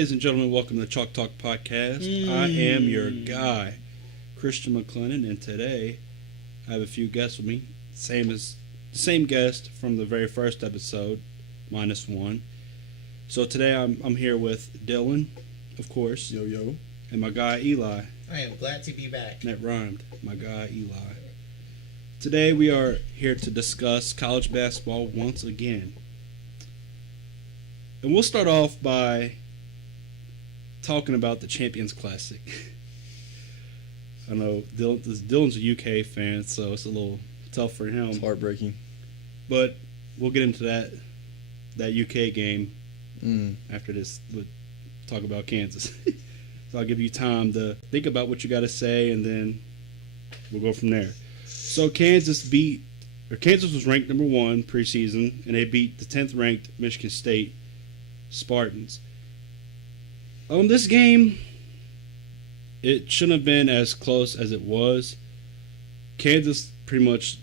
Ladies and gentlemen, welcome to the Chalk Talk Podcast. I am your guy, Christian McLennan, and today I have a few guests with me. Same guest from the very first episode, minus one. So today I'm here with Dylan, of course. Yo. And my guy Eli. I am glad to be back. That rhymed. My guy Eli. Today we are here to discuss college basketball once again. And we'll start off by talking about the Champions Classic. I know Dylan's a UK fan, so it's a little tough for him. It's heartbreaking. But we'll get into that UK game after this. We'll talk about Kansas. So I'll give you time to think about what you got to say, and then we'll go from there. So Kansas was ranked number 1 preseason, and they beat the 10th ranked Michigan State Spartans. This game, it shouldn't have been as close as it was. Kansas pretty much,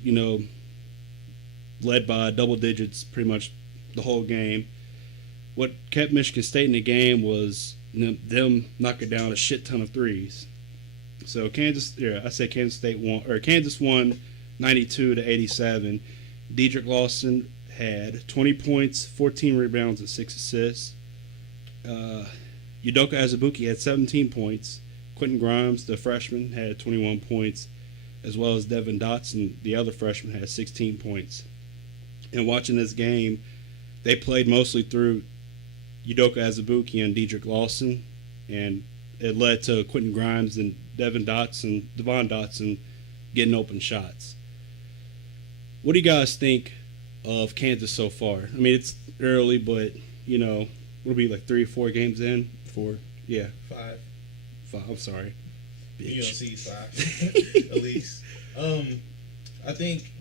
led by double digits pretty much the whole game. What kept Michigan State in the game was them knocking down a shit ton of threes. So Kansas won 92-87. Dedrick Lawson had 20 points, 14 rebounds, and 6 assists. Udoka Azubuike had 17 points. Quentin Grimes, the freshman, had 21 points, as well as Devin Dotson, the other freshman, had 16 points. And watching this game, they played mostly through Udoka Azubuike and Dedrick Lawson, and it led to Quentin Grimes and Devin Dotson getting open shots. What do you guys think of Kansas so far? I mean, it's early, but, it'll be like 3 or 4 games in. 4? Yeah. 5. I'm sorry. UNC 5, at least. I think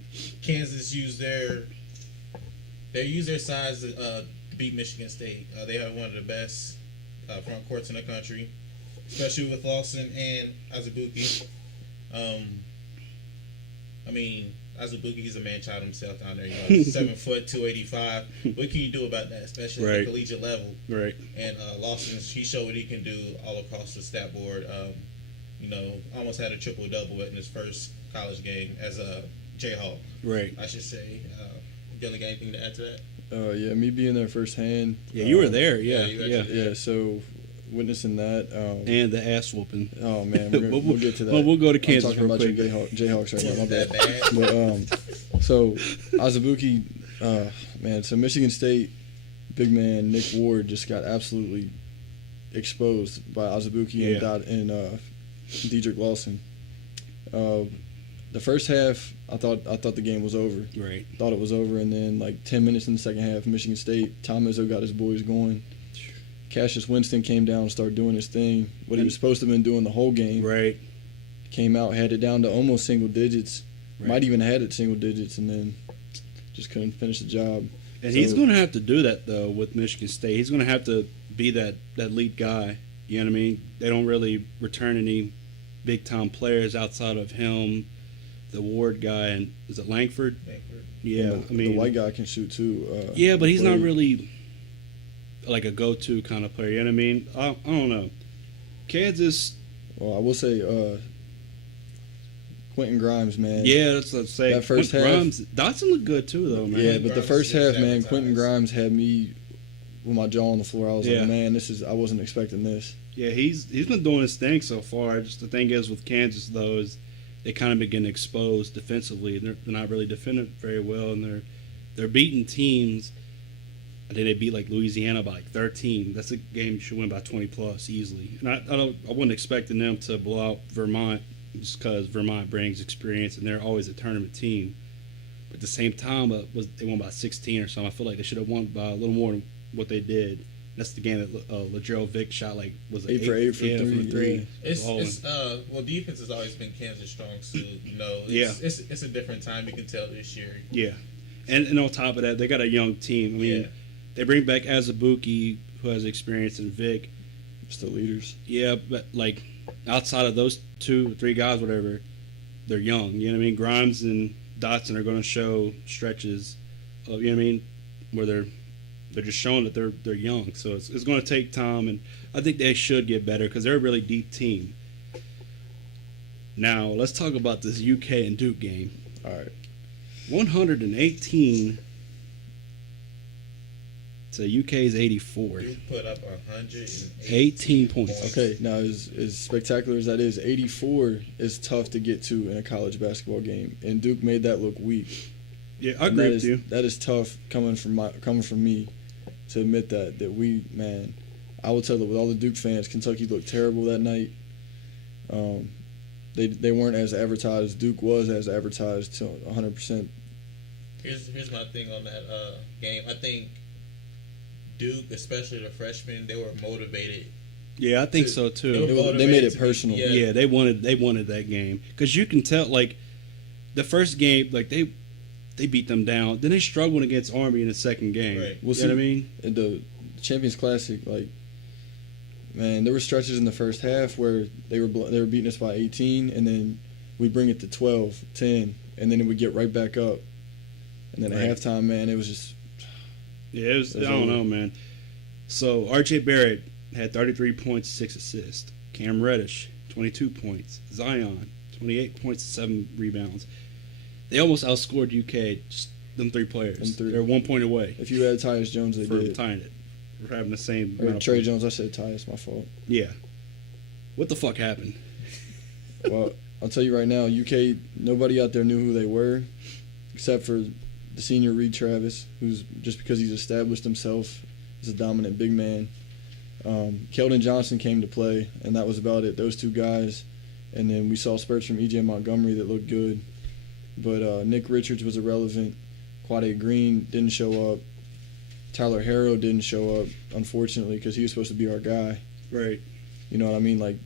Kansas used their size to beat Michigan State. They have one of the best front courts in the country, especially with Lawson and Azubuike. Azubuike, he's a man-child himself down there. 7 foot, 285. What can you do about that, especially at the collegiate level? Right. And Lawson, he showed what he can do all across the stat board. Almost had a triple-double in his first college game as a Jayhawk. Right. I should say. Dylan, got anything to add to that? Yeah, me being there firsthand. Yeah, you were there. Yeah. Yeah, so witnessing that. And the ass whooping. Oh, man, we'll get to that. Well, we'll go to Kansas I'm talking real about quick. your Jayhawks right now, my bad. That bad? But, so Azubuike, so Michigan State big man Nick Ward just got absolutely exposed by Azubuike and Dedrick Lawson. The first half, I thought the game was over. Right. Thought it was over, and then like 10 minutes in the second half, Michigan State, Tom Izzo got his boys going. Cassius Winston came down and started doing his thing. What he was supposed to have been doing the whole game. Right. Came out, had it down to almost single digits. Right. Might even had it single digits, and then just couldn't finish the job. And he's going to have to do that, though, with Michigan State. He's going to have to be that lead guy. You know what I mean? They don't really return any big-time players outside of him, the Ward guy, and is it Langford? Yeah, the white guy can shoot too. But he's not really like a go-to kind of player. You know what I mean? I don't know. Kansas. Well, I will say Quentin Grimes, man. Yeah, that's what I'm saying. That first half, Grimes, Dotson looked good too, though, man. Yeah, but the first half, man, advertised. Quentin Grimes had me with my jaw on the floor. I was like, man, I wasn't expecting this. Yeah, he's been doing his thing so far. Just the thing is with Kansas, though, is they kind of been getting exposed defensively. They're not really defending very well, and they're beating teams. I think they beat like Louisiana by like 13. That's a game you should win by 20 plus easily. And I wasn't expecting them to blow out Vermont just because Vermont brings experience and they're always a tournament team. But at the same time, they won by 16 or something. I feel like they should have won by a little more than what they did. That's the game that Lagerald Vick shot like was it 8 for 8 for three. Yeah. Defense has always been Kansas' strong suit. It's a different time. You can tell this year. Yeah, and on top of that, they got a young team. I mean, they bring back Azubuike, who has experience, in Vic. It's the leaders. Yeah, but like outside of those 2 or 3 guys, whatever, they're young. You know what I mean? Grimes and Dotson are going to show stretches of, you know what I mean, where they're they're just showing that they're young. So it's going to take time, and I think they should get better because they're a really deep team. Now let's talk about this UK and Duke game. All right. 118 to UK's 84. Duke put up 118 18 points. Okay, now as spectacular as that is, 84 is tough to get to in a college basketball game, and Duke made that look weak. Yeah, I And agree that with is, you. That is tough coming from me to admit that we, man, I will tell you, with all the Duke fans, Kentucky looked terrible that night. They weren't as advertised. Duke was as advertised to 100%. Here's my thing on that game. I think Duke, especially the freshmen, they were motivated. Yeah, I think so too. They made it personal. Yeah, they wanted that game because you can tell like the first game like they beat them down. Then they struggled against Army in the second game. Right. You know what I mean? In the Champions Classic, like, man, there were stretches in the first half where they were beating us by 18, and then we bring it to 12, 10, and then it would get right back up. And then Right. at halftime, man, it was just Yeah, it was. I That's don't over. know, man. So R.J. Barrett had 33 points, 6 assists. Cam Reddish, 22 points. Zion, 28 points, 7 rebounds. They almost outscored UK. Just them 3 players. Them three. They're 1 point away if you had Tyus Jones, they for did. tying it. For having the same. Or amount of Trey points. Jones, I said Tyus, my fault. Yeah. What the fuck happened? Well, I'll tell you right now, UK, nobody out there knew who they were, except for the senior Reed Travis, who's just because he's established himself as a dominant big man. Keldon Johnson came to play, and that was about it. Those 2 guys, and then we saw spurts from E.J. Montgomery that looked good, but Nick Richards was irrelevant. Quade Green didn't show up. Tyler Harrow didn't show up, unfortunately, because he was supposed to be our guy. Right. You know what I mean? Like,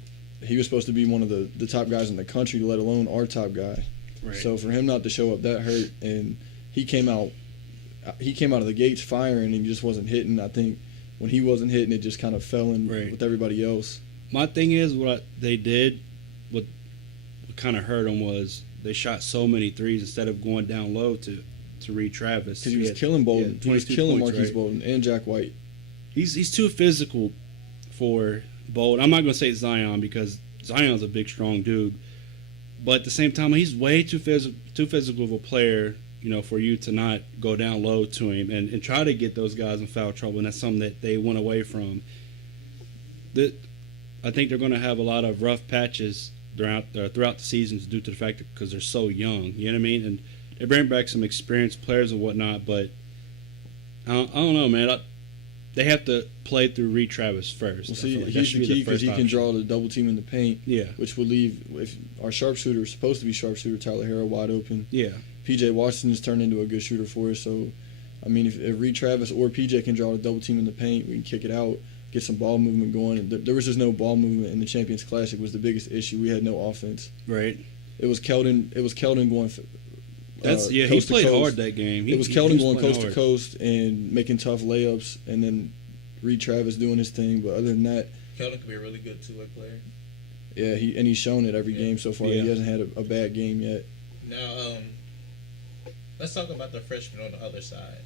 he was supposed to be one of the top guys in the country, let alone our top guy. Right. So for him not to show up, that hurt. And he came out of the gates firing, and he just wasn't hitting. I think when he wasn't hitting, it just kind of fell in Right. with everybody else. My thing is they did, what kind of hurt them was they shot so many threes instead of going down low to Reed Travis. Because he was had- killing Bolden. had He was 22 killing points, Marquise right? Bolden and Jack White. He's too physical for Bolden. I'm not going to say Zion because Zion's a big, strong dude. But at the same time, he's way too physical of a player, you know, for you to not go down low to him and try to get those guys in foul trouble. And that's something that they went away from. I think they're going to have a lot of rough patches throughout the seasons due to the fact that because they're so young. You know what I mean? And they bring back some experienced players and whatnot, but I don't know, man. They have to play through Reed Travis first. Well, I see, feel like that he's should the be key because he first can option. draw the double team in the paint, Yeah, which would leave if our sharpshooter is supposed to be sharpshooter Tyler Harrow wide open. yeah, PJ Washington has turned into a good shooter for us. So, I mean, if Reed Travis or PJ can draw a double team in the paint, we can kick it out, get some ball movement going. And there was just no ball movement in the Champions Classic was the biggest issue. We had no offense. right. It was Keldon going. That's he coast to played coast. hard that game. It was he Keldon was going playing coast hard. to coast and making tough layups, and then Reed Travis doing his thing. But other than that, Keldon could be a really good two-way player. yeah, he's shown it every game so far. Yeah. He hasn't had a bad game yet. Now, let's talk about the freshmen on the other side.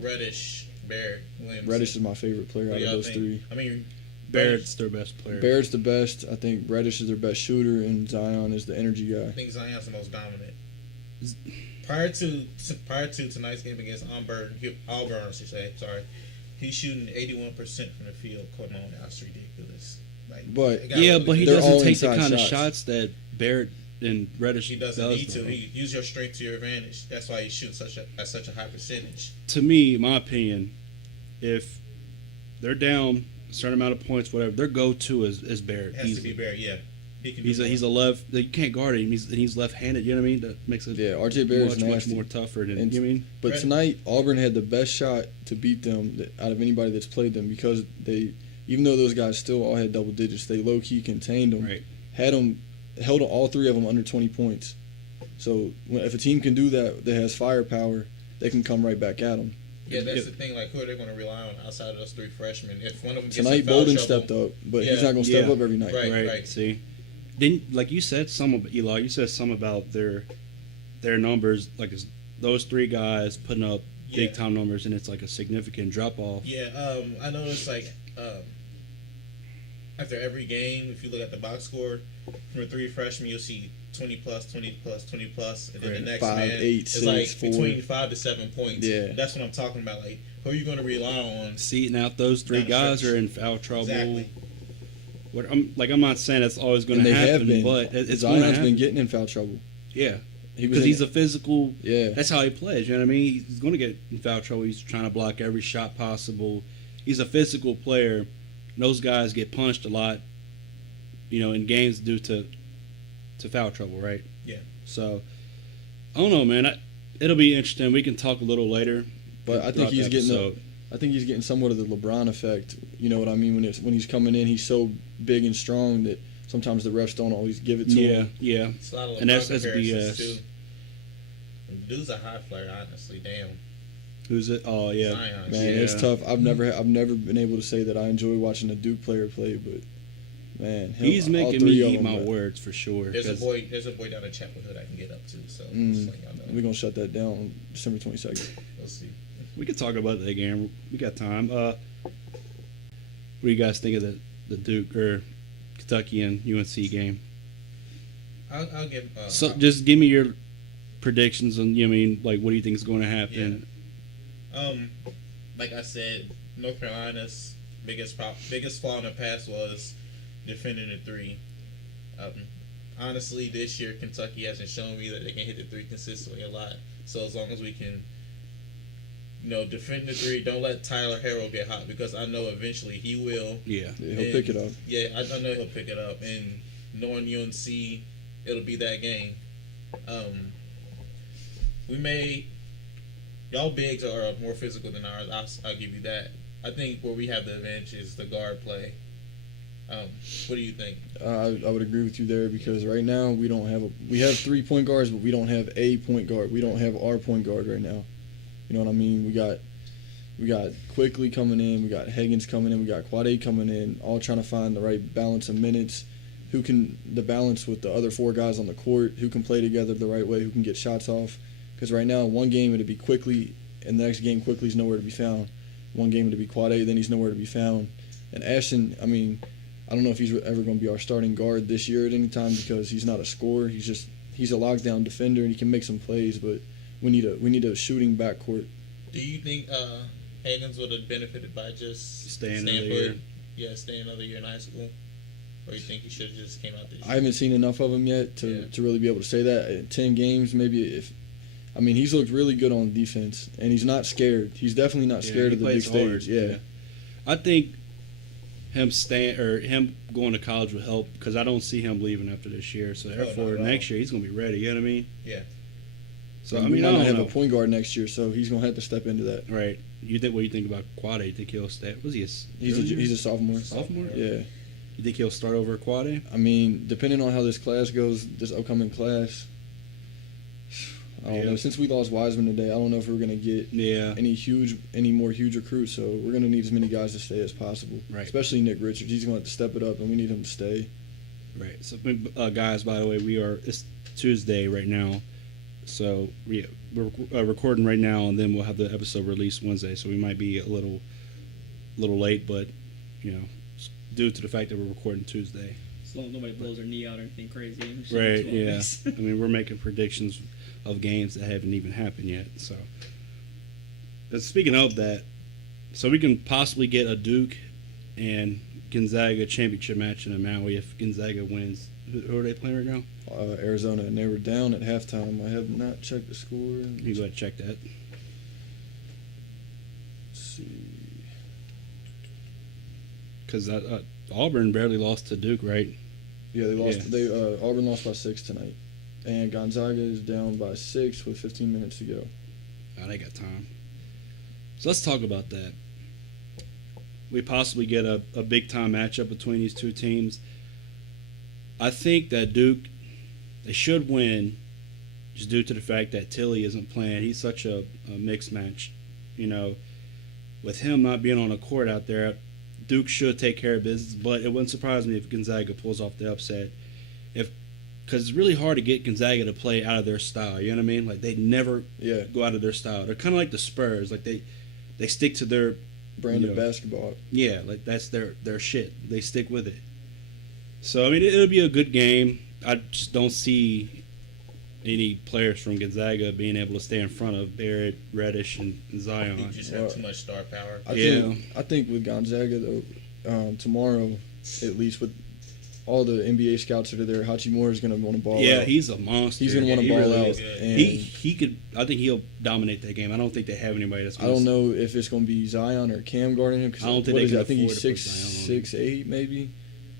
Reddish, Barrett, Williams. Reddish is my favorite player What out do of y'all those think? three. I mean, Barrett's their best player. Barrett's the best. I think Reddish is their best shooter, and Zion is the energy guy. I think Zion's the most dominant. Prior to tonight's game against Auburn, I should say, sorry, he's shooting 81% from the field. Come on, that's ridiculous. Like, But- it got Yeah, really but he good. They're all doesn't take the inside kind of shots. shots that Barrett and Reddish He doesn't does, need to. though. He use your strength to your advantage. That's why he shoots at such a high percentage. To me, my opinion, if they're down a certain amount of points, whatever, their go-to is Barrett. It has to be Barrett. Yeah, he can. He's a left. You can't guard him. He's left-handed. You know what I mean? That makes it Yeah, RJ Barrett's much nasty. more tougher than And- you know what I mean. But Right. tonight, Auburn had the best shot to beat them out of anybody that's played them because even though those guys still all had double digits, they low key contained them, Right. held all three of them under 20 points. So if a team can do that has firepower, they can come right back at them. Yeah, that's the thing. Like, who are they going to rely on outside of those three freshmen? If one of them gets in Tonight, foul Bolden trouble, stepped up, but Yeah. he's not going to step Yeah. up every night. Right. Right. See, didn't like you said some of Eli? You said some about their numbers. Like those three guys putting up big time numbers, and it's like a significant drop off. Yeah, I noticed like after every game, if you look at the box score from a three freshman, you'll see 20 plus, 20 plus, 20 plus, and then the next 5, man 8, is 6, like 4. between 5 to 7 points. Yeah. That's what I'm talking about. Like, who are you going to rely on? Seating out those three Down the guys stretch. are in foul trouble. Exactly. I'm not saying that's always going And to they happen, have been. but it's going to Zion's happen. been getting in foul trouble. Yeah, He was because in- he's a physical. yeah. That's how he plays. You know what I mean? He's going to get in foul trouble. He's trying to block every shot possible. He's a physical player. And those guys get punched a lot, you know, in games due to foul trouble, right? Yeah. So I don't know, man. It'll be interesting. We can talk a little later. But I think throughout the he's getting episode. I think he's getting somewhat of the LeBron effect. You know what I mean? When he's coming in, he's so big and strong that sometimes the refs don't always give it to him. Yeah. It's a lot of And that's LeBron comparisons, BS. too. Dude's a high flyer, honestly. Damn. Who's it? Oh yeah. Zion. Man, Yeah. it's tough. I've never been able to say that I enjoy watching a Duke player play, but man, He's all making three me of eat them, my but words for sure. There's a 'cause boy down in Chapel Hill I can get up to. So just like y'all know. We're gonna shut that down on December 22nd. We'll see. We could talk about that game. We got time. What do you guys think of the Duke or Kentucky and UNC game? I'll give. So just give me your predictions on. You know, what I mean, like, what do you think is going to happen? Like I said, North Carolina's biggest flaw in the past was defending the three. Honestly, this year Kentucky hasn't shown me that they can hit the three consistently a lot. So as long as we can, defend the three, don't let Tyler Harrell get hot, because I know eventually he will. Yeah. Yeah, he'll pick it up. Yeah, I know he'll pick it up, and knowing UNC, it'll be that game. Y'all bigs are more physical than ours. I'll give you that. I think where we have the advantage is the guard play. What do you think? I would agree with you there, because right now we have 3 point guards, but we don't have a point guard. We don't have our point guard right now. You know what I mean? We got Quickly coming in, we got Higgins coming in, we got Quade coming in, all trying to find the right balance of minutes. The balance with the other 4 guys on the court, who can play together the right way, who can get shots off. Because right now, one game it'd be Quickly, and the next game Quickly's nowhere to be found. One game it'd be Quade, then he's nowhere to be found. And Ashton, I mean, I don't know if he's ever going to be our starting guard this year at any time, because he's not a scorer. He's a lockdown defender, and he can make some plays, but we need a shooting backcourt. Do you think Higgins would have benefited by just Staying staying another put? year. Yeah, staying another year in high school. Or you think he should have just came out this year? I haven't seen enough of him yet to really be able to say that. In 10 games, maybe he's looked really good on defense, and he's not scared. He's definitely not scared of the big stage. Yeah. I think him going to college will help, because I don't see him leaving after this year. So therefore, not at next year he's going to be ready. You know what I mean? Yeah. So I I mean, mean, we I might not don't have know. a point guard next year, so he's gonna have to step into that. Right? What do you think about Quade? You think he'll stay? Was he He's a sophomore. sophomore? Yeah. You think he'll start over Quade? I mean, depending on how this class goes, this upcoming class, I don't Yeah. know. Since we lost Wiseman today, I don't know if we're gonna get Yeah. any more huge recruits. So we're gonna need as many guys to stay as possible. Right. Especially Nick Richards. He's gonna have to step it up, and we need him to stay. Right. So, guys, by the way, it's Tuesday right now. So we're recording right now, and then we'll have the episode released Wednesday. So we might be a little late, but due to the fact that we're recording Tuesday. As long as nobody blows their knee out or anything crazy. It should be Right. 12 Yeah. weeks. I mean, we're making predictions of games that haven't even happened yet. So, but speaking of that, so we can possibly get a Duke and Gonzaga championship match in a Maui if Gonzaga wins. Who are they playing right now? Arizona, and they were down at halftime. I have not checked the score. You go ahead and check that. Let's see. Because Auburn barely lost to Duke, right? Yeah, they lost. Yeah. Auburn lost by 6 tonight, and Gonzaga is down by 6 with 15 minutes to go. Oh, they got time. So let's talk about that. We possibly get a big time matchup between these two teams. I think that Duke, they should win, just due to the fact that Tilly isn't playing. He's such a mixed match. With him not being on the court out there, Duke should take care of business, but it wouldn't surprise me if Gonzaga pulls off the upset. If because it's really hard to get Gonzaga to play out of their style. You know what I mean? Like they never Yeah, go out of their style. They're kind of like the Spurs. Like they stick to their brand you of know, basketball. yeah. Like that's their shit. They stick with it. So I mean, it'll be a good game. I just don't see any players from Gonzaga being able to stay in front of Barrett, Reddish, and You Zion. just have too much star power. I think with Gonzaga though, tomorrow, at least with all the NBA scouts that are there, Hachimura is going to want to ball Yeah, out. he's a monster. He's going to want to He ball really out. is. And He could. I think he'll dominate that game. I don't think they have anybody that's. I don't know if it's going to be Zion or Cam guarding him. Cause I don't think what they is can it? I think he's afford to put Zion on 6'8", maybe.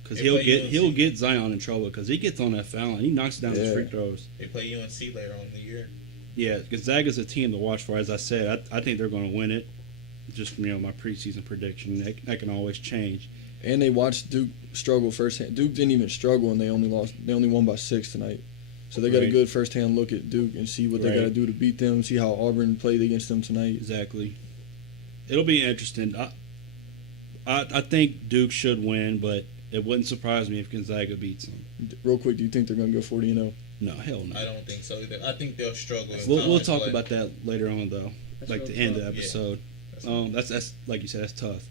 because They he'll play UNC. get Zion in trouble because he gets on that foul and he knocks down his Yeah. free throws. They play UNC later on in the year. Yeah, Gonzaga's a team to watch for. As I said, I think they're going to win it. Just from my preseason prediction, that can always change. And they watched Duke struggle firsthand. Duke didn't even struggle, and they only lost. They only won by 6 tonight. So they got a Right. good firsthand look at Duke and see what they Right. got to do to beat them. See how Auburn played against them tonight. Exactly. It'll be interesting. I think Duke should win, but it wouldn't surprise me if Gonzaga beats them. Real quick, do you think they're going to go 40-0? No, hell no. I don't think so either. I think they'll struggle. in We'll conference talk play. about that later on, though. That's Like real the end of tough. the Yeah. episode. That's- That's like you said, that's tough.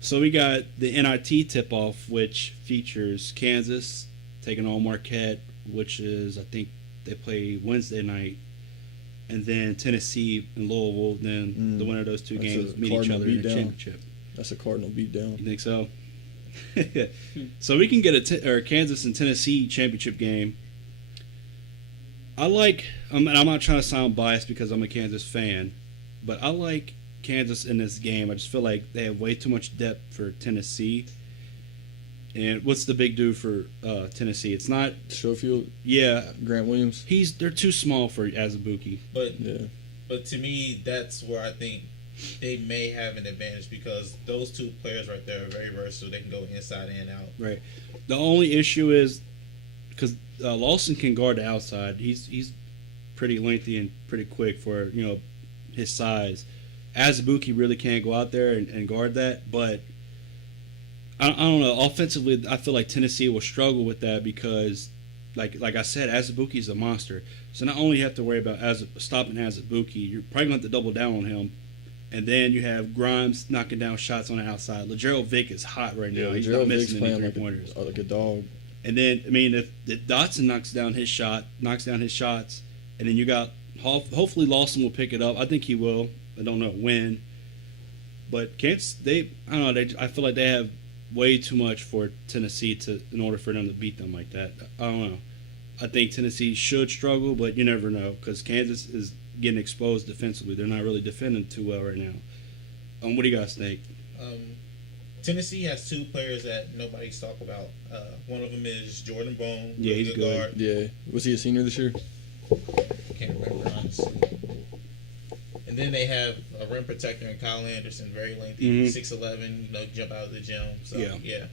So we got the NIT tip-off, which features Kansas taking on Marquette, which is I think they play Wednesday night, and then Tennessee and Louisville. Then the winner of those two That's games a meet each Cardinal other in the beatdown. championship. That's a Cardinal beatdown. You think so? So we can get a Kansas and Tennessee championship game. I like. I'm not trying to sound biased because I'm a Kansas fan, but I like Kansas in this game. I just feel like they have way too much depth for Tennessee. And what's the big dude for Tennessee? It's not. Schofield, Yeah, Grant Williams. they're too small for Azubuike. But Yeah. But to me, that's where I think they may have an advantage because those two players right there are very versatile. They can go inside and out. Right. The only issue is because Lawson can guard the outside. He's pretty lengthy and pretty quick for his size. Azubuike really can't go out there and guard that. But I don't know. Offensively, I feel like Tennessee will struggle with that because, like I said, Azubuike is a monster. So not only you have to worry about stopping Azubuike, you're probably going to have to double down on him. And then you have Grimes knocking down shots on the outside. LaGerald Vick is hot right now. He's not Gerald Vick's missing any playing three-pointers. like a dog. And then, I mean, if Dotson knocks down his shots, and then you got hopefully Lawson will pick it up. I think he will. I don't know when, but Kansas, I don't know. I feel like they have way too much for Tennessee in order for them to beat them like that. I don't know. I think Tennessee should struggle, but you never know because Kansas is getting exposed defensively. They're not really defending too well right now. What do you guys think? Tennessee has two players that nobody's talk about. One of them is Jordan Bone. Yeah, he's good. guard. Yeah. Was he a senior this year? Can't remember honestly. And then they have a rim protector in Kyle Anderson, very lengthy, Mhm. 6'11", jump out of the gym. So Yeah.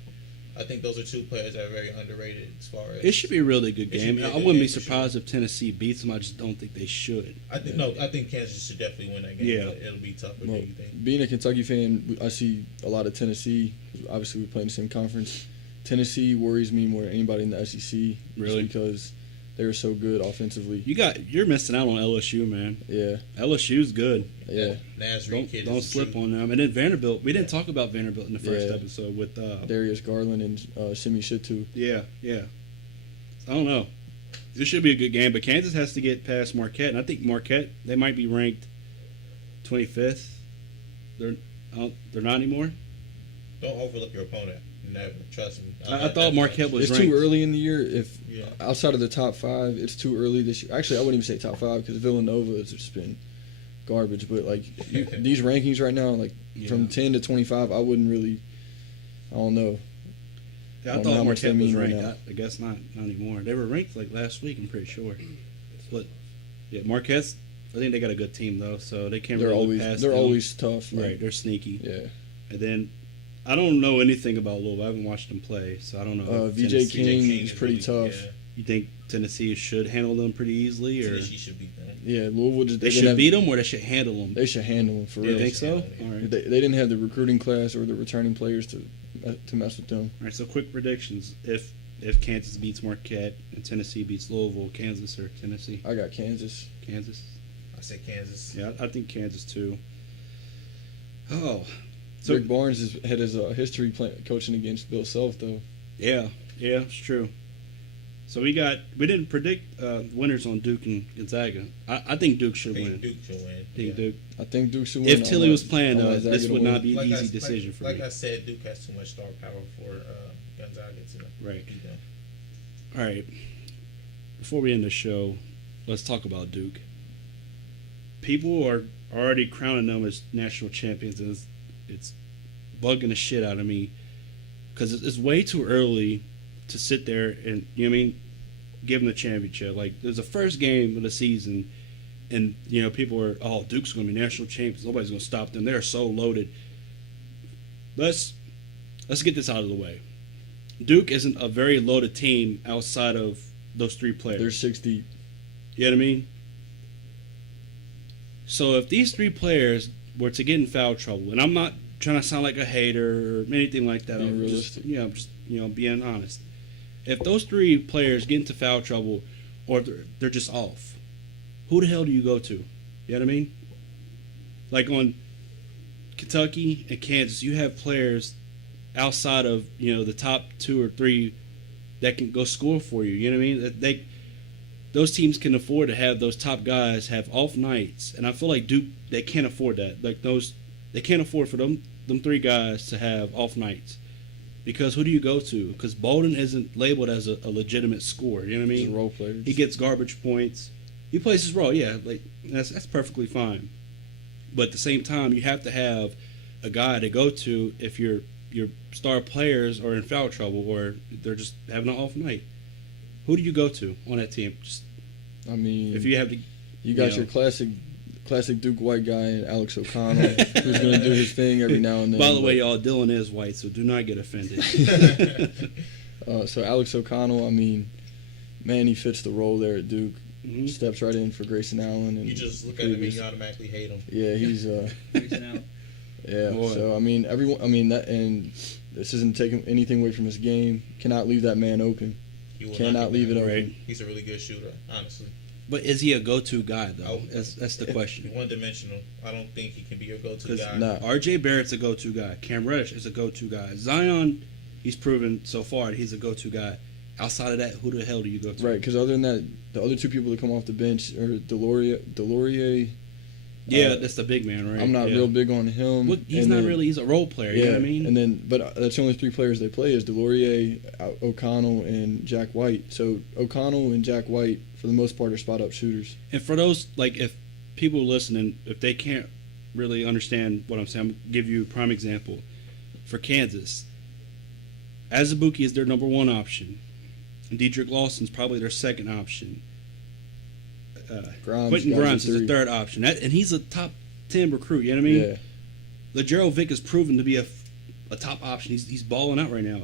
I think those are two players that are very underrated as far as It should be a really good It should game. be a I good wouldn't be game for sure. surprised if Tennessee beats them. I just don't think they should. I think Kansas should definitely win that game. Yeah. But it'll be tough. What Well, do you think? being a Kentucky fan, I see a lot of Tennessee. Obviously, we play in the same conference. Tennessee worries me more than anybody in the SEC. Really? Just because they're so good offensively. You're missing out on LSU, man. Yeah. LSU's good. Yeah. Nazarene kid. Don't is slip true. on them. And then Vanderbilt. We didn't talk about Vanderbilt in the first Yeah. episode with. Darius Garland and Simi Shitu. Yeah. I don't know. This should be a good game, but Kansas has to get past Marquette, and I think Marquette they might be ranked 25th. They're not anymore. Don't overlook your opponent. Never. Trust me. I thought Marquette was It's ranked. too early in the year. If Yeah. outside of the top 5, it's too early this year. Actually, I wouldn't even say top 5 because Villanova has just been garbage. But like these rankings right now, like from 10 to 25, I wouldn't really. I don't know. Yeah, I don't know thought how much Marquette they was mean right ranked. now. I guess not anymore. They were ranked like last week. I'm pretty sure. But yeah, Marquette's. I think they got a good team though, so they can't They're really always look past they're them. always tough. Like, right. They're sneaky. Yeah. And then I don't know anything about Louisville. I haven't watched them play, so I don't know. if VJ Tennessee- King is pretty really- tough. You think Tennessee should handle them pretty easily, or Tennessee should beat them. Yeah, Louisville just they didn't should have- beat them, or they should handle them? They should handle them for You real. think so? handle them. All right. They didn't have the recruiting class or the returning players to mess with them. All right. So quick predictions: if if Kansas beats Marquette and Tennessee beats Louisville, Kansas or Tennessee? I got Kansas. Kansas. I say Kansas. Yeah, I think Kansas too. Oh, so Rick Barnes had his history coaching against Bill Self, though. yeah, it's true. So we didn't predict winners on Duke and Gonzaga. I think Duke I should think win. Duke should win. I think Yeah. Duke. I think Duke should win. If Tilly was playing, I want this Zaga would to not win. be an easy decision for like me. I said, Duke has too much star power for Gonzaga to Right. beat them. All right. Before we end the show, let's talk about Duke. People are already crowning them as national champions, and it's bugging the shit out of me because it's way too early to sit there and give them the championship. Like, there's the first game of the season, and people are, oh, Duke's going to be national champions. Nobody's going to stop them. They're so loaded. Let's get this out of the way. Duke isn't a very loaded team outside of those three players. They're 6 deep. You know what I mean? So if these three players were to get in foul trouble, and I'm not trying to sound like a hater or anything like that, Being I'm realistic. just being honest. If those three players get into foul trouble, or they're just off, who the hell do you go to? You know what I mean? Like on Kentucky and Kansas, you have players outside of the top 2 or 3 that can go score for you. You know what I mean? Those teams can afford to have those top guys have off nights, and I feel like Duke, they can't afford that. Like they can't afford for them 3 guys to have off nights, because who do you go to? Because Bolden isn't labeled as a legitimate scorer. You know what I He's mean? a role player. He gets garbage points. He plays his role. Yeah, like that's perfectly fine. But at the same time, you have to have a guy to go to if your star players are in foul trouble or they're just having an off night. Who do you go to on that team? Just I mean, if you have to, you got your classic Duke white guy, Alex O'Connell, who's going to do his thing every now and then. By the way, y'all, Dylan is white, so do not get offended. So Alex O'Connell, I mean, man, he fits the role there at Duke. Mhm. Steps right in for Grayson Allen. And You just look at him and you automatically hate him. Yeah, he's Reaching out. yeah. Boy. So I mean, that, and this isn't taking anything away from his game. Cannot leave that man open. He will Cannot not leave it open. open. Right. He's a really good shooter, honestly. But is he a go-to guy though? Oh. That's the question. One dimensional. I don't think he can be your go-to Because guy. Nah. R.J. Barrett's a go-to guy. Cam Reddish is a go-to guy. Zion, he's proven so far that he's a go-to guy. Outside of that, who the hell do you go to? Right, because other than that, the other 2 people that come off the bench are Delorier. Yeah, that's the big man, right? I'm not yeah. real big on him. Well, he's And not then- really. He's a role player. You know what I mean? And then, but that's the only 3 players they play is Delorier, O'Connell, and Jack White. So O'Connell and Jack White, for the most part, are spot-up shooters. And for those, like, if people listening, if they can't really understand what I'm saying, I'm going to give you a prime example. For Kansas, Azubuike is their number 1 option. And Dedrick Lawson's probably their 2nd option. Quentin Grimes is the 3rd option. And he's a top 10 recruit, you know what I mean? Yeah. Lagerald Vick has proven to be a top option. He's balling out right now.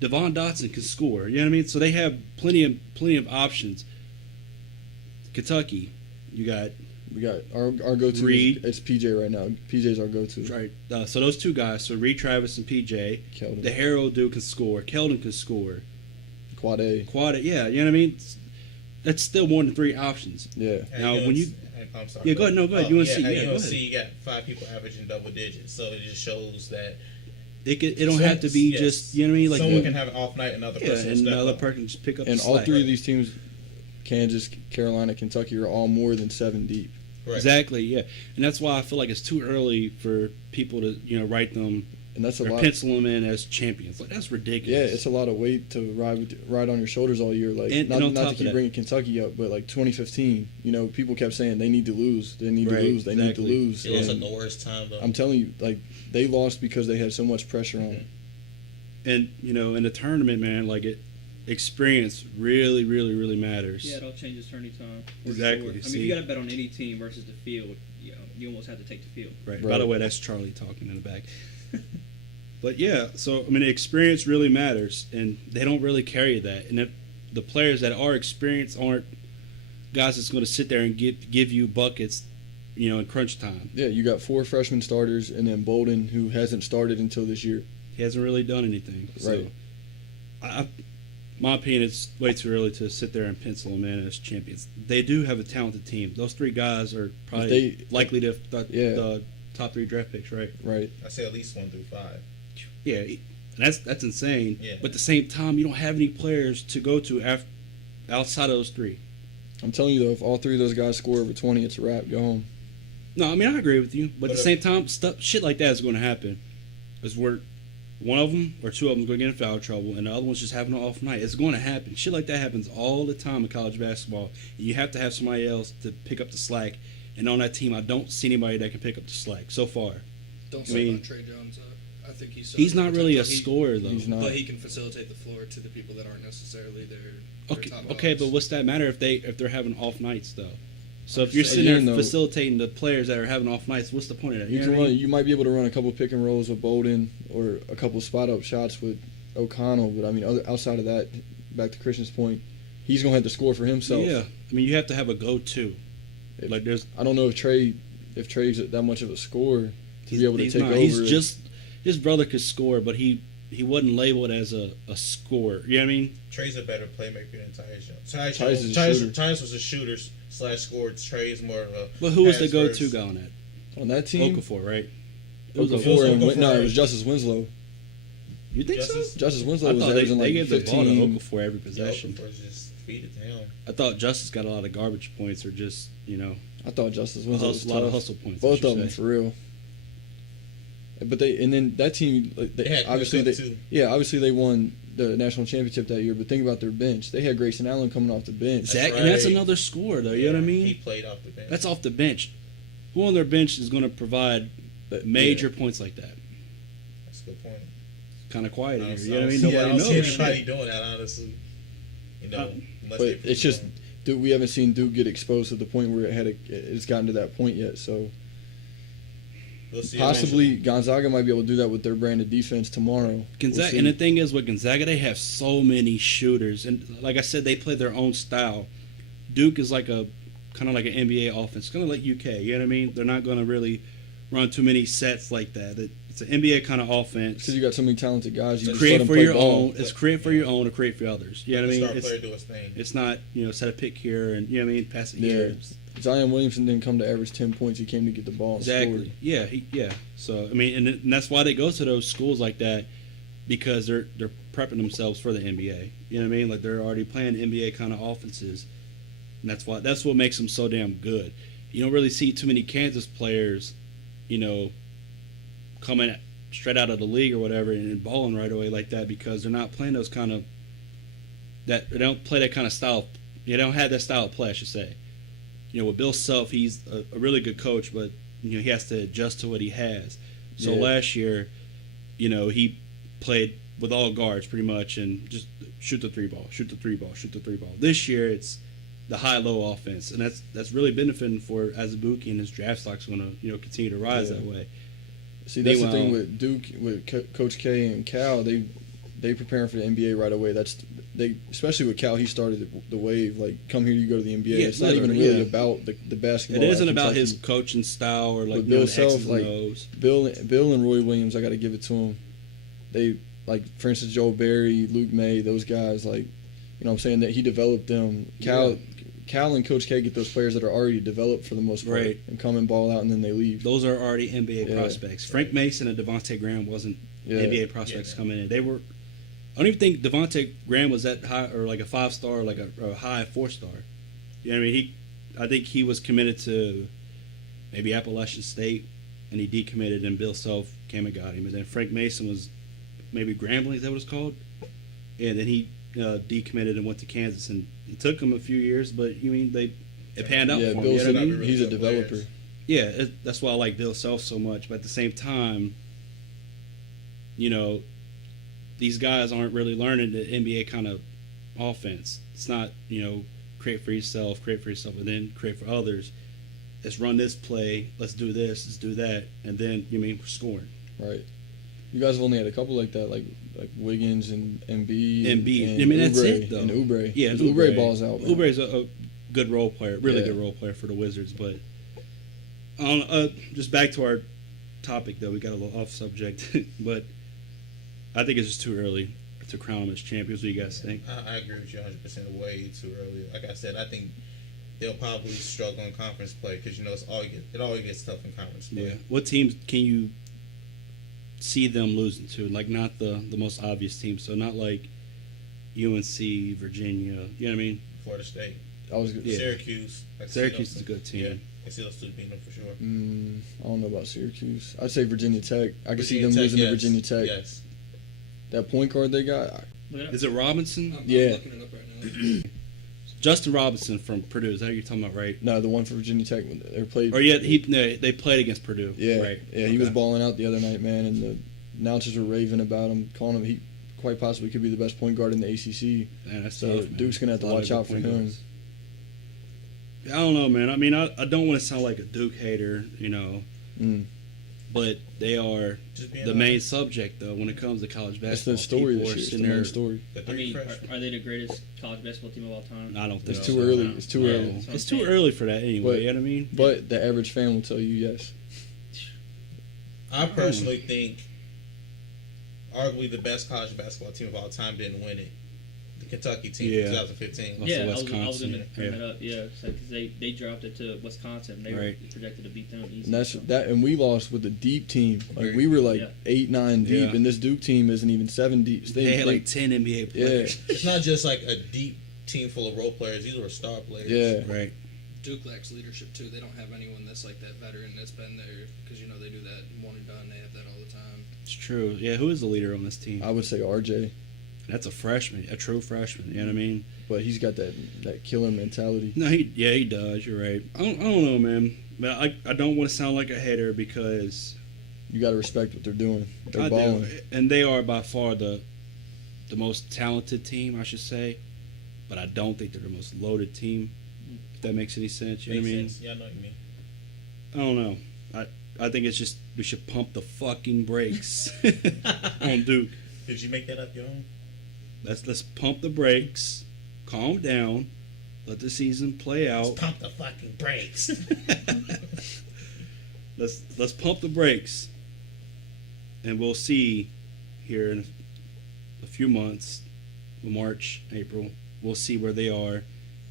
Devon Dotson can score. You know what I mean? So they have plenty of options. Kentucky, you got We got our go-to. Reed. It's PJ right now. PJ's our go-to. right. So those 2 guys, so Reed Travis and PJ. Keldon. The Harold dude can score. Keldon can score. Quad A. Quad, yeah, you know what I mean? That's still more than 3 options. Yeah. At Now, when you- I'm sorry. Yeah, go ahead. No, go ahead. Oh, UNC, yeah, yeah, at go UNC, ahead. you got 5 people averaging double digits, so it just shows that It don't have to be Yes. just, you know what I mean? Like, someone can have an off night, another yeah, person will and step another up. person can just pick up And the all slack. 3 of these teams, Kansas, Carolina, Kentucky, are all more than 7 deep. Right. Exactly, yeah. And that's why I feel like it's too early for people to, write them And that's a or lot. pencil them in as champions. Like, that's Yeah, ridiculous. it's a lot of weight to ride on your shoulders all year. Like, And not, on not top to of keep that- bringing Kentucky up, but like 2015, people kept saying they need to lose. They need Right, to lose. They exactly. need to lose. It was And at the worst time, though. I'm telling you, like, they lost because they had so much pressure on them. And, in the tournament, man, like, experience really, really, really matters. Yeah, it all changes turning time. for Exactly, sure. I mean, see? if you got to bet on any team versus the field, you almost have to take the field. Right. Right. By the way, that's Charlie talking in the back. But yeah, so I mean, experience really matters, and they don't really carry that. And if the players that are experienced aren't guys that's going to sit there and give you buckets, in crunch time. Yeah, you got 4 freshman starters, and then Bolden, who hasn't started until this year. He hasn't really done anything. So Right. my opinion, it's way too early to sit there and pencil them in as champions. They do have a talented team. Those three guys are probably likely to the top 3 draft picks, right? Right. I say at least 1 through 5. Yeah, and that's insane. Yeah. But at the same time, you don't have any players to go to outside of those 3. I'm telling you though, if all 3 of those guys score over 20, it's a wrap. Go home. No, I mean I agree with you, but at the But same time, shit like that is going to happen. Because one of them or 2 of them is going to get in foul trouble, and the other one's just having an off night. It's going to happen. Shit like that happens all the time in college basketball. And you have to have somebody else to pick up the slack. And on that team, I don't see anybody that can pick up the slack so far. Don't I sleep mean, on Trey Jones. I think He's not really a scorer though. He's not. But he can facilitate the floor to the people that aren't necessarily their top Okay, dogs. but what's that matter if they're having off nights though? So if I'm you're just sitting saying, there though, facilitating the players that are having off nights, what's the point of that? You know can what I run. mean? You might be able to run a couple pick and rolls with Bolden or a couple spot up shots with O'Connell, but I mean, outside of that, back to Christian's point, he's gonna have to score for himself. Yeah, I mean you have to have a go-to. Like there's I don't know if Trey's that much of a scorer to be able to he's take not. over. He's just his brother could score, but he wasn't labeled as a scorer. You know what I mean? Trey's a better playmaker than Tyus Jones. Tyus is a shooter. Tyus was a shooter / scorer. Trey is more of a. But who was the pass go-to first. guy on that? on that team. Okafor, right? It was Okafor and Okafor. no, it was Justice Winslow. You think Justice- so? Justice I Winslow was thought they averaging like gave the ball to 15. Okafor every Yeah, possession. Okafor just feed it to him. I thought Justice got a lot of garbage points, or just I thought Justice a Winslow was lot of tough. hustle points. I Both should of them say. for real. But then that team, like, They had obviously Chris Duck, too. obviously they won the national championship that year. But think about their bench. They had Grayson Allen coming off the bench. Zach, That's and that's right. another score though. You know what I He mean? played off the bench. That's off the bench. Who on their bench is going to provide major points like that? That's a good point. Kind of quiet I here. don't- You know what I mean? I don't Nobody see knows. anybody doing that, honestly. Unless But they prove it's just wrong. Duke. We haven't seen Duke get exposed to the point where it's gotten to that point yet. So We'll see possibly Gonzaga might be able to do that with their brand of defense tomorrow. Gonzaga, We'll see. and the thing is with Gonzaga, they have so many shooters, and like I said, they play their own style. Duke is like a kind of like an NBA offense, kind of like UK. You know what I mean? They're not going to really run too many sets like that. It's an NBA kind of offense. because you got so many talented guys, you just let Create them for play your ball. own. It's create for your own or create for others. You know what I The mean? star It's, player do his thing. it's not set a pick here and you know what I mean, pass it Yeah. here. Zion Williamson didn't come to average 10 points. He came to get the ball and Exactly. scored. Yeah. Yeah. So I mean, and that's why they go to those schools like that, because they're prepping themselves for the NBA. You know what I mean? Like they're already playing NBA kind of offenses, and that's what makes them so damn good. You don't really see too many Kansas players, coming straight out of the league or whatever and balling right away like that, because they're not playing those kind of they don't play that kind of style. They don't have that style of play, I should say. With Bill Self, he's a really good coach, but he has to adjust to what he has. So Yeah. last year, he played with all guards pretty much and just shoot the three ball, shoot the three ball, shoot the three ball. This year, it's the high-low offense, and that's really benefiting for Azubuike, and his draft stock's going to continue to rise Yeah. that way. See, that's the Meanwhile- thing with Duke, with Coach K and Cal. They preparing for the NBA right away. Especially with Cal, he started the wave. Like, come here, you go to the NBA. Yeah, It's not even literally, really yeah. about the basketball. It isn't at about his Kentucky. coaching style or like But Bill the X's Self, and like, O's. Bill and Roy Williams, I got to give it to him. They, like, for instance, Joel Berry, Luke May, those guys, like, I'm saying that he developed them. Cal and Coach K get those players that are already developed for the most part Right. and come and ball out, and then they leave. Those are already NBA Yeah. prospects. Frank Mason and Devontae Graham wasn't Yeah. NBA prospects Yeah. coming in. They were. I don't even think Devontae Graham was that high or like a 5-star, or like a high 4-star. You know what I mean? I think he was committed to maybe Appalachian State, and he decommitted, and Bill Self came and got him. And then Frank Mason was maybe Grambling, is that what it's called? And then he decommitted and went to Kansas, and it took him a few years, but it panned out Yeah, for him. Bill You know what I said mean? he's a Really good developer. players. Yeah, that's why I like Bill Self so much. But at the same time, these guys aren't really learning the NBA kind of offense. It's not, create for yourself, and then create for others. Let's run this play. Let's do this. Let's do that. And then, we're scoring. Right. You guys have only had a couple like that, like Wiggins and Embiid. Embiid. And I mean, that's Oubre, it, though. And Oubre. Yeah, 'Cause Oubre balls out. Man. Oubre's a good role player, really Yeah. good role player for the Wizards. But just back to our topic, though, we got a little off subject. But I think it's just too early to crown them as champions. What do you guys think? I agree with you 100%. Way too early. Like I said, I think they'll probably struggle in conference play because it always gets tough in conference play. Yeah. What teams can you see them losing to? Like not the most obvious teams. So not like UNC, Virginia. You know what I mean? Florida State, I was. Yeah. Syracuse. I can see Syracuse those is a two- good team. Yeah, I can see those two beating them for sure. I don't know about Syracuse. I'd say Virginia Tech. I could see them Virginia Tech, losing yes. to Virginia Tech. Yes. That point guard they got. Look it up. Is it Robinson? I'm Yeah. looking it up right now. Justin Robinson from Purdue. Is that what you're talking about, right? No, the one for Virginia Tech. They played. Or yeah, they played against Purdue. Yeah, Right. yeah. He was Okay. balling out the other night, man, and the announcers were raving about him, calling him. He quite possibly could be the best point guard in the ACC. Man, that's So tough, man. Duke's gonna have to A lot of watch good out for point him. guards. I don't know, man. I mean, I don't want to sound like a Duke hater, you know, Mm. but they are Just being the main honest. subject, though, when it comes to college That's basketball. the story People this are year. It's the sitting main there- story. The I three mean, freshmen. are they the greatest college basketball team of all time? I don't think It's so. too early. No. It's too Yeah. early. That's what It's I'm too saying. early for that anyway. But- You know what I mean? But the average fan will tell you yes. I personally think arguably the best college basketball team of all time didn't win it. The Kentucky team Yeah. in 2015. Also Yeah, I was Wisconsin, going to bring yeah. that up. Yeah, because they dropped it to Wisconsin. They were Right. projected to beat them easy. And that's so. that. And we lost with a deep team. Like we were like Yeah. 8-9 deep, Yeah. and this Duke team isn't even 7 deep. They had like 10 NBA players. It's not just like a deep team full of role players. These were star players. Yeah. Right. Duke lacks leadership too. They don't have anyone that's like that veteran that's been there because they do that one and done. They have that all the time. It's true. Yeah, who is the leader on this team? I would say RJ, That's a freshman, a true freshman. You know what I mean? but he's got that killer mentality. No, he does. You're right. I don't know, man. But I don't want to sound like a hater because You got to respect what they're doing. They're I balling. do, and they are by far the most talented team, I should say. But I don't think they're the most loaded team. If that makes any sense, you know Makes what I mean? sense. Yeah, I know what you mean. I don't know. I think it's just we should pump the fucking brakes on Duke. Did you make that up, your own? Let's pump the brakes, calm down, let the season play out. Pump the fucking brakes. Let's pump the brakes, and we'll see here in a few months, March, April. We'll see where they are.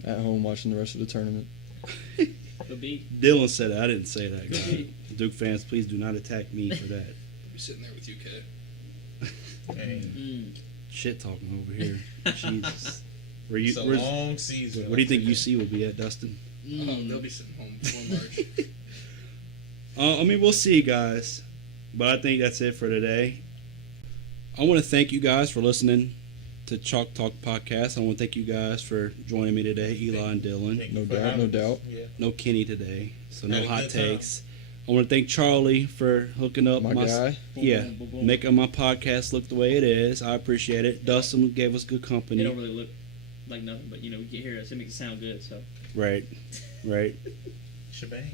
At home watching the rest of the tournament. Could be. Dylan said it. I didn't say that. God. Duke fans, please do not attack me for that. I'll be sitting there with UK. Dang. Shit talking over here. Jesus. It's a long season. Where do you think UC will be at, Dustin? They'll be sitting home before March. I mean, we'll see, guys. But I think that's it for today. I want to thank you guys for listening to Chalk Talk Podcast. I want to thank you guys for joining me today, Eli and Dylan. Thank No you for doubt, having no us. doubt. Yeah. No Kenny today, so Had no a hot good time. takes. I want to thank Charlie for hooking up My guy. Yeah, Boom, boom, boom. making my podcast look the way it is. I appreciate it. Dustin gave us good They company. don't really look like nothing, but you get here us. It makes it sound good. So Right, right. Shebang.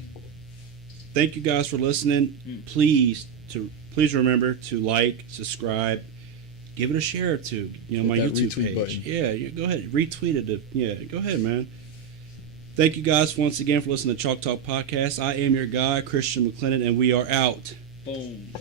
Thank you guys for listening. Please remember to like, subscribe, give it a share or two. Hit My that YouTube retweet page. button. Yeah, go ahead, retweet it. Yeah, go ahead, man. Thank you guys once again for listening to Chalk Talk Podcast. I am your guy, Christian McClendon, and we are out. boom.